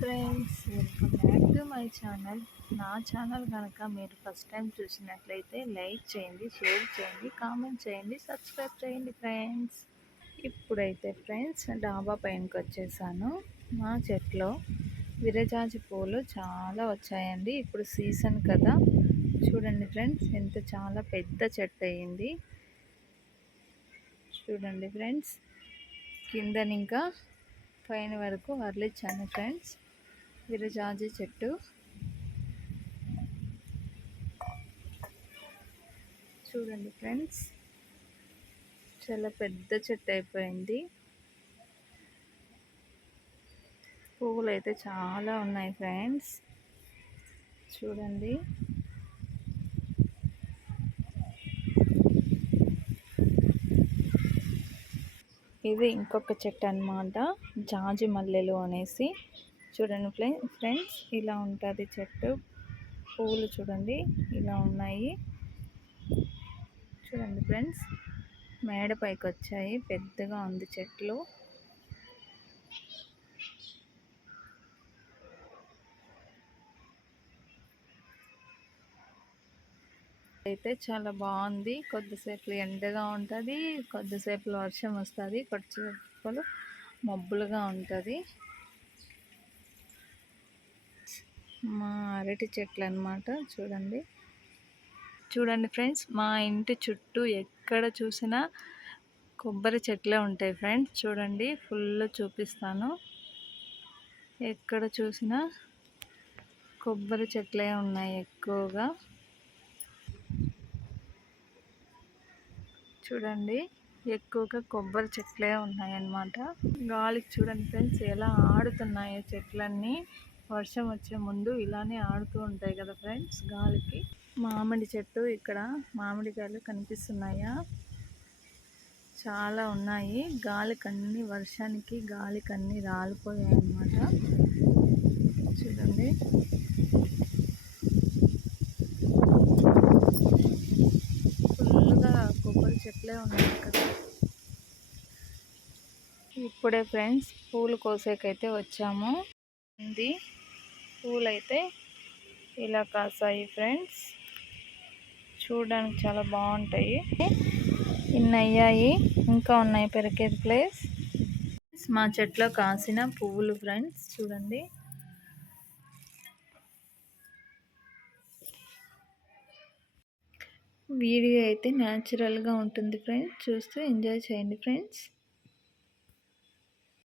Friends, welcome back to my channel. నా channel కనుక మీరు ఫస్ట్ టైం చూసినట్లయితే లైక్ చేయండి, షేర్ చేయండి, కామెంట్ చేయండి, సబ్స్క్రైబ్ చేయండి ఫ్రెండ్స్. ఇప్పుడైతే ఫ్రెండ్స్ డాబా పైనకి వచ్చేసాను. మా చెట్లో విరజాజి పూలు చాలా వచ్చాయండి. ఇప్పుడు సీజన్ కదా, చూడండి ఫ్రెండ్స్ ఎంత చాలా పెద్ద చెట్టు అయ్యింది. చూడండి ఫ్రెండ్స్, కిందనింకా పైన వరకు వరలిచ్చాను ఫ్రెండ్స్. విరజాజి చెట్టు చూడండి ఫ్రెండ్స్, చాలా పెద్ద చెట్టు అయిపోయింది. పువ్వులు అయితే చాలా ఉన్నాయి ఫ్రెండ్స్, చూడండి. ఇది ఇంకొక చెట్టు అన్నమాట, జాజి మల్లెలు అనేసి. చూడండి ఫ్రెండ్స్, ఇలా ఉంటుంది చెట్టు. పువ్వులు చూడండి ఇలా ఉన్నాయి. చూడండి ఫ్రెండ్స్, మేడ పైకి వచ్చాయి, పెద్దగా ఉంది చెట్లు. అయితే చాలా బాగుంది. కొద్దిసేపు ఎండగా ఉంటుంది, కొద్దిసేపు వర్షం వస్తుంది, కొద్దిసేపు మబ్బులుగా ఉంటుంది. మా అరటి చెట్లు అన్నమాట. చూడండి ఫ్రెండ్స్, మా ఇంటి చుట్టూ ఎక్కడ చూసినా కొబ్బరి చెట్లే ఉంటాయి ఫ్రెండ్స్. చూడండి, ఫుల్ చూపిస్తాను. ఎక్కడ చూసినా కొబ్బరి చెట్లే ఉన్నాయి ఎక్కువగా. చూడండి, ఎక్కువగా కొబ్బరి చెట్లే ఉన్నాయన్నమాట. గాలికి చూడండి ఫ్రెండ్స్ ఎలా ఆడుతున్నాయో చెట్లన్నీ. వర్షం వచ్చే ముందు ఇలానే ఆడుతూ ఉంటాయి కదా ఫ్రెండ్స్ గాలికి. మామిడి చెట్టు, ఇక్కడ మామిడికాయలు కనిపిస్తున్నాయా? చాలా ఉన్నాయి. గాలికన్నీ, వర్షానికి గాలికన్నీ రాలిపోయాయి అన్నమాట. చూడండి, ఫుల్గా కొబ్బరి చెట్లే ఉన్నాయి ఇక్కడ. ఇప్పుడే ఫ్రెండ్స్ పూలు కోసేకైతే వచ్చాము. పూలైతే ఇలా కాసాయి ఫ్రెండ్స్, చూడడానికి చాలా బాగుంటాయి. ఇన్ని అయ్యాయి, ఇంకా ఉన్నాయి పెరికేది ప్లేస్. మా చెట్లో కాసిన పువ్వులు ఫ్రెండ్స్, చూడండి. వీడియో అయితే న్యాచురల్గా ఉంటుంది ఫ్రెండ్స్, చూస్తూ ఎంజాయ్ చేయండి ఫ్రెండ్స్.